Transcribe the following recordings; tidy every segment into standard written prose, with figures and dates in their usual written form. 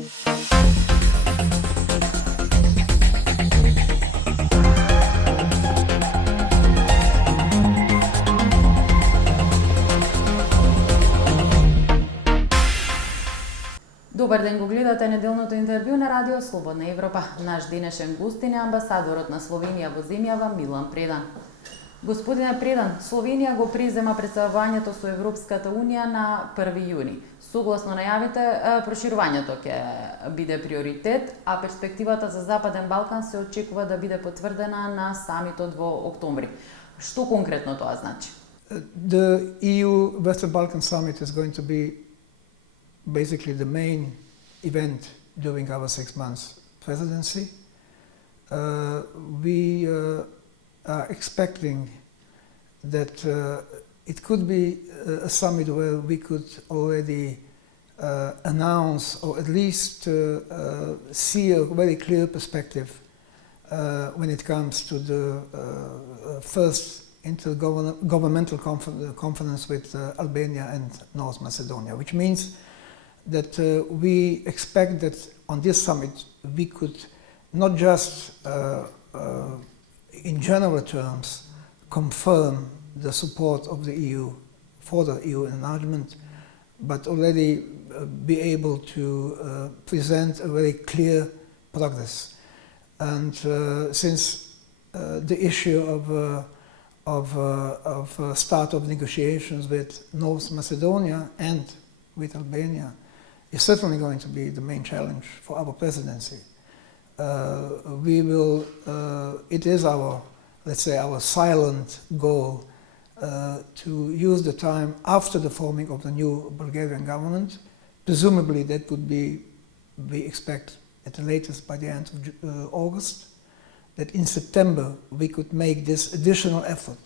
Добар ден, го гледате неделното интервју на Радио Слободна Европа. Наш денешен гостин е амбасадорот на Словенија во земјава Милан Предан. Господине Предан, Словенија го презема претставувањето со Европската Унија на 1 јуни. Согласно најавите, проширувањето ќе биде приоритет, а перспективата за Западен Балкан се очекува да биде потврдена на самитот во октомври. Што конкретно тоа значи? The EU Western Balkan Summit is going to be basically the main event during our 6 months presidency. We are expecting that it could be a summit where we could already announce or at least see a very clear perspective when it comes to the first intergovernmental conference with Albania and North Macedonia, which means that we expect that on this summit we could not just in general terms confirm the support of the EU for the EU enlargement, but already be able to present a very clear progress. And since the issue of start of negotiations with North Macedonia and with Albania is certainly going to be the main challenge for our presidency. We will, it is our, let's say, our silent goal to use the time after the forming of the new Bulgarian government. Presumably that would be, we expect at the latest by the end of August, that in September we could make this additional effort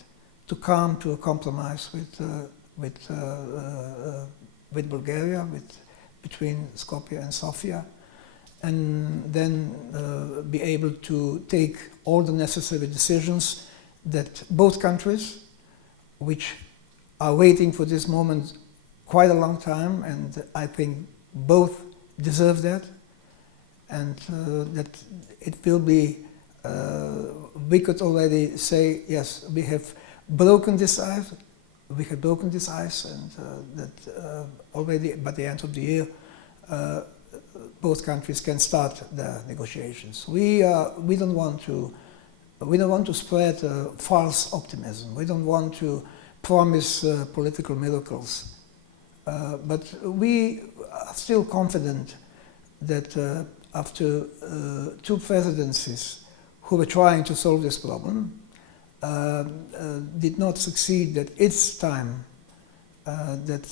to come to a compromise with Bulgaria, between Skopje and Sofia, and then be able to take all the necessary decisions that both countries, which are waiting for this moment quite a long time, and I think both deserve that, and that it will be, we could already say, yes, we have broken this ice, and that already by the end of the year, both countries can start the negotiations. We don't want to spread false optimism. We don't want to promise political miracles, but we are still confident that after 2 presidencies who were trying to solve this problem, did not succeed, that it's time that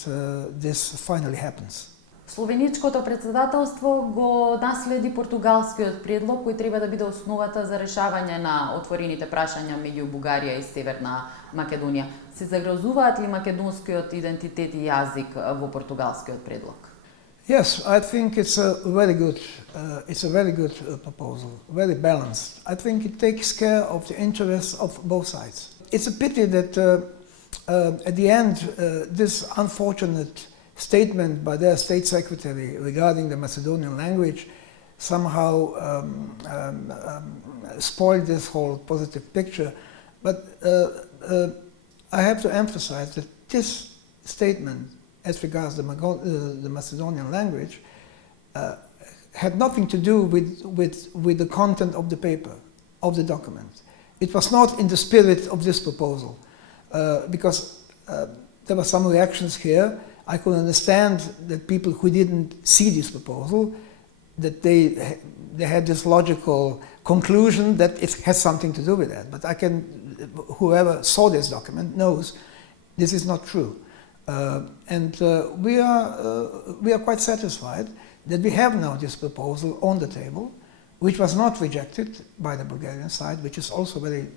this finally happens. Словенечкото председателство го наследи португалскиот предлог кој треба да биде основата за решавање на отворените прашања меѓу Бугарија и Северна Македонија. Се загрозуваат ли македонскиот идентитет и јазик во португалскиот предлог? Yes, I think it's a very good proposal, very balanced. I think it takes care of the interests of both sides. It's a pity that at the end, this unfortunate statement by their state secretary regarding the Macedonian language somehow spoiled this whole positive picture. But I have to emphasize that this statement, as regards the Macedonian language, had nothing to do with the content of the paper, of the document. It was not in the spirit of this proposal, because there were some reactions here. I could understand that people who didn't see this proposal, that they had this logical conclusion that it has something to do with that. But whoever saw this document knows this is not true. And we are quite satisfied that we have now this proposal on the table, which was not rejected by the Bulgarian side, which is also very,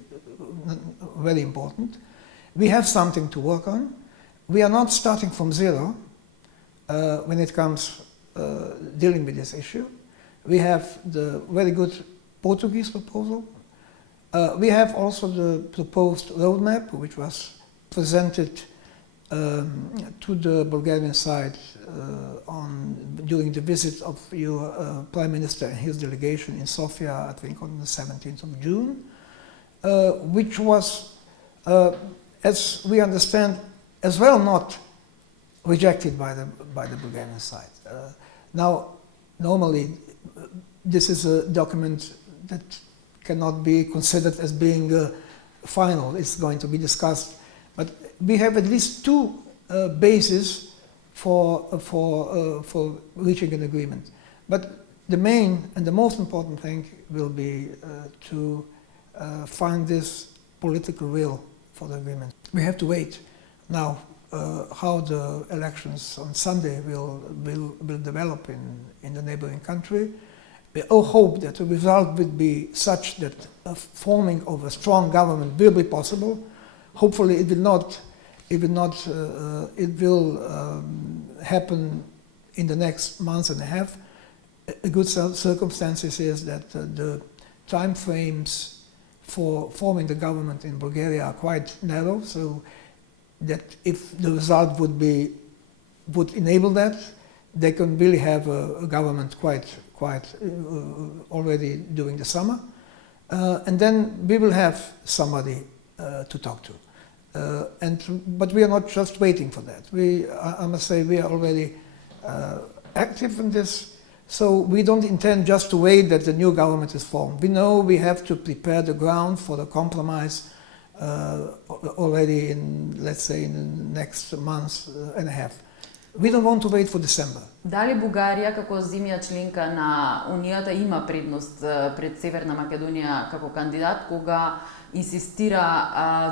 very important. We have something to work on. We are not starting from zero when it comes dealing with this issue. We have the very good Portuguese proposal. We have also the proposed roadmap, which was presented to the Bulgarian side during the visit of your Prime Minister and his delegation in Sofia, I think on the 17th of June, which was, as we understand, as well not rejected by the Bulgarian side. Now, normally, this is a document that cannot be considered as being final. It's going to be discussed, but we have at least two bases for reaching an agreement. But the main and the most important thing will be to find this political will for the agreement. We have to wait now how the elections on Sunday will develop in the neighboring country. We all hope that the result will be such that a forming of a strong government will be possible. Hopefully, it will happen in the next month and a half. A good circumstances is that the time frames for forming the government in Bulgaria are quite narrow, so that if the result would enable that, they can really have a government quite already during the summer, and then we will have somebody to talk to. But we are not just waiting for that. I must say, we are already active in this. So we don't intend just to wait that the new government is formed. We know we have to prepare the ground for the compromise already in, let's say, in the next month and a half. We don't want to wait for December. Дали Бугарија како земја членка на Унијата има предност пред Северна Македонија како кандидат кога инсистира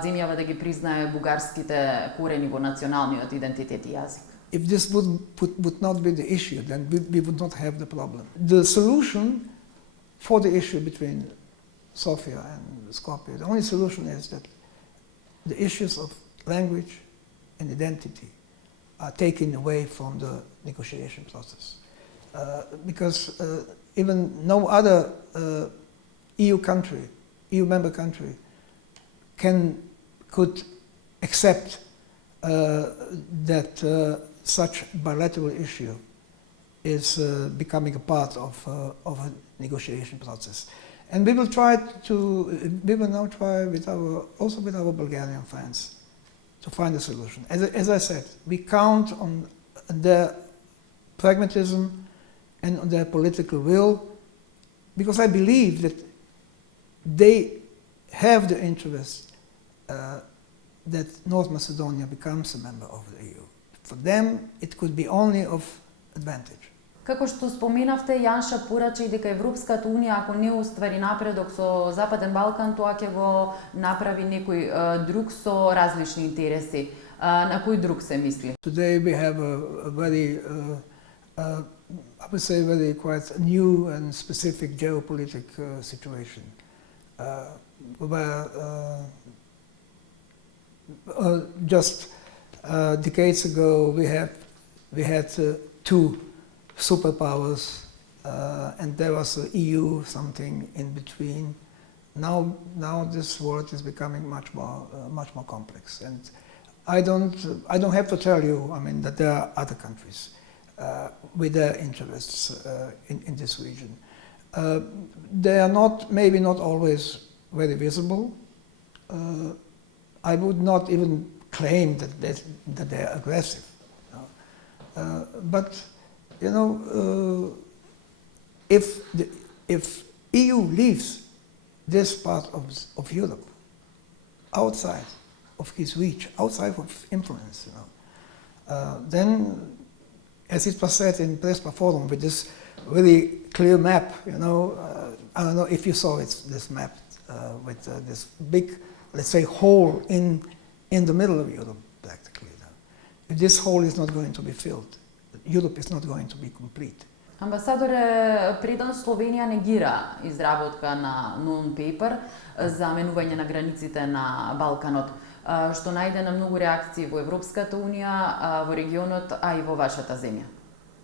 земјава да ги признае бугарските корени во националниот идентитет и јазик? If this would not be the issue, then we would not have the problem. The solution for the issue between Sofia and Skopje, the only solution is that the issues of language and identity are taken away from the negotiation process. Because even no other EU member country could accept that such bilateral issue is becoming a part of a negotiation process. And we will now try with our Bulgarian friends to find a solution. As I said, we count on their pragmatism and on their political will, because I believe that they have the interest that North Macedonia becomes a member of the EU. For them, it could be only of advantage. Како што споменавте, Јанша порача и дека Европската Унија, ако не оствари напредок со Западен Балкан, тоа ќе го направи некој друг со различни интереси. На кој друг се мисли? Today we have a very, I would say, very quite new and specific geopolitical situation, where just decades ago we had two superpowers, and there was the EU, something in between. Now this world is becoming much more complex, and I don't have to tell you, I mean, that there are other countries with their interests in this region. They are maybe not always very visible. I would not even claim that they are aggressive, but you know, if EU leaves this part of Europe outside of his reach, outside of influence, you know, then, as it was said in Prespa Forum, with this really clear map, you know, I don't know if you saw this map with this big, let's say, hole in the middle of Europe, practically. If this hole is not going to be filled, Europe is not going to be complete. Амбасадор Предан, Словенија негира изработка на non-paper за менување на границите на Балканот, што најде на многу реакции во Европската Унија, во регионот, а и во вашата земја.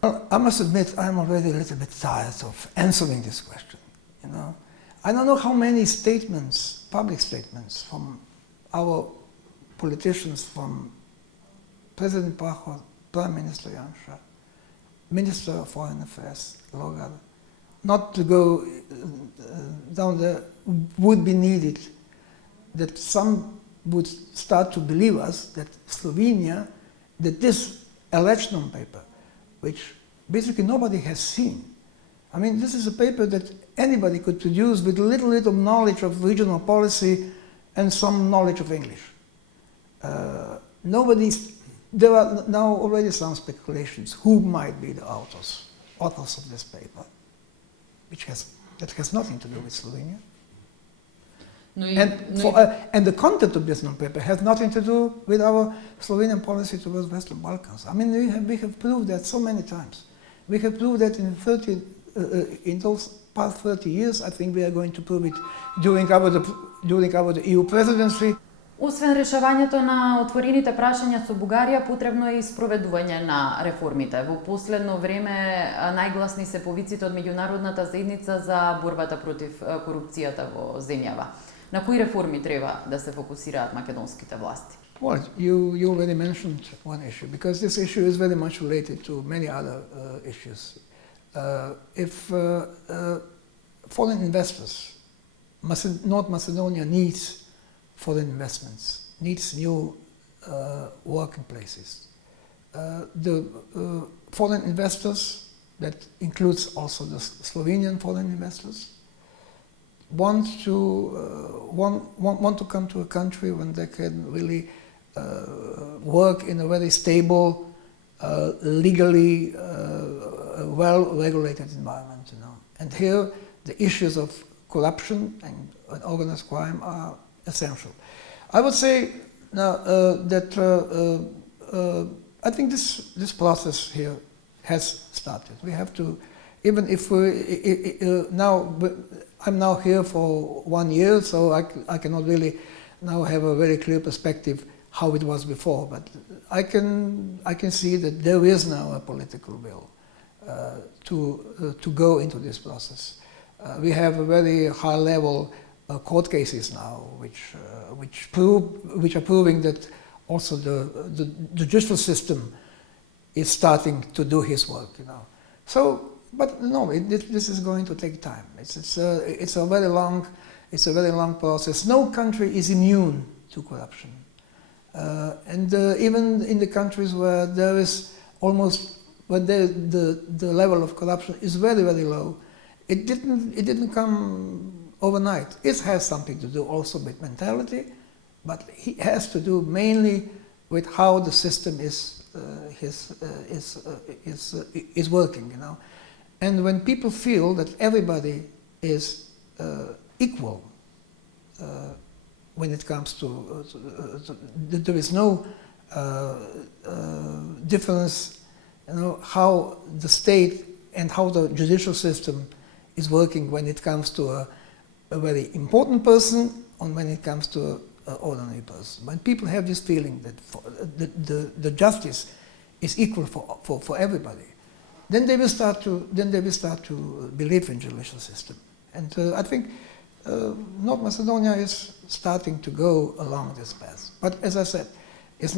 Well, I must admit, I'm already a little bit tired of answering this question. You know, I don't know how many statements, public statements, from our politicians from President Pahor, Prime Minister Janša, Minister of Foreign Affairs, Logar, not to go down there, would be needed that some would start to believe us that Slovenia, that this election paper, which basically nobody has seen. I mean, this is a paper that anybody could produce with little knowledge of regional policy and some knowledge of English. There are now already some speculations who might be the authors of this paper, that has nothing to do with Slovenia. And the content of this non-paper has nothing to do with our Slovenian policy towards Western Balkans. I mean, we have proved that so many times. We have proved that in those past 30 years. I think we are going to prove it during our EU presidency. Освен решавањето на отворените прашања со Бугарија, потребно е и спроведување на реформите. Во последно време најгласни се повиците од меѓународната заедница за борбата против корупцијата во земјава. На кои реформи треба да се фокусираат македонските власти? Well, you already mentioned one issue, because this issue is very much related to many other issues. If foreign investors, North Macedonia needs foreign investments, needs new working places. The foreign investors, that includes also the Slovenian foreign investors, want to come to a country when they can really work in a very stable, legally well-regulated environment. And here the issues of corruption and organized crime are essential. I would say now that I think this process here has started. We have to, even if I'm now here for 1 year, so I cannot really now have a very clear perspective how it was before, but I can see that there is now a political will to go into this process. We have a very high level court cases now, which are proving that also the judicial system is starting to do his work. So, but no, this is going to take time. It's a very long process. No country is immune to corruption, and even in the countries where there is the level of corruption is very low, it didn't come overnight. It has something to do also with mentality, but it has to do mainly with how the system is working. And when people feel that everybody is equal, when it comes to there is no difference, how the state and how the judicial system is working when it comes to a very important person and when it comes to an ordinary person. When people have this feeling that the justice is equal for everybody, then they will start to believe in judicial system. And I think North Macedonia is starting to go along this path. But as I said, it's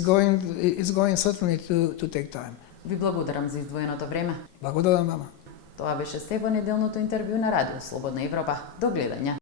going certainly to take time. Ви благодарам за издвоеното време. Благодарам вама. Тоа беше се во неделното интервју на Радио Слободна Европа. До гледање.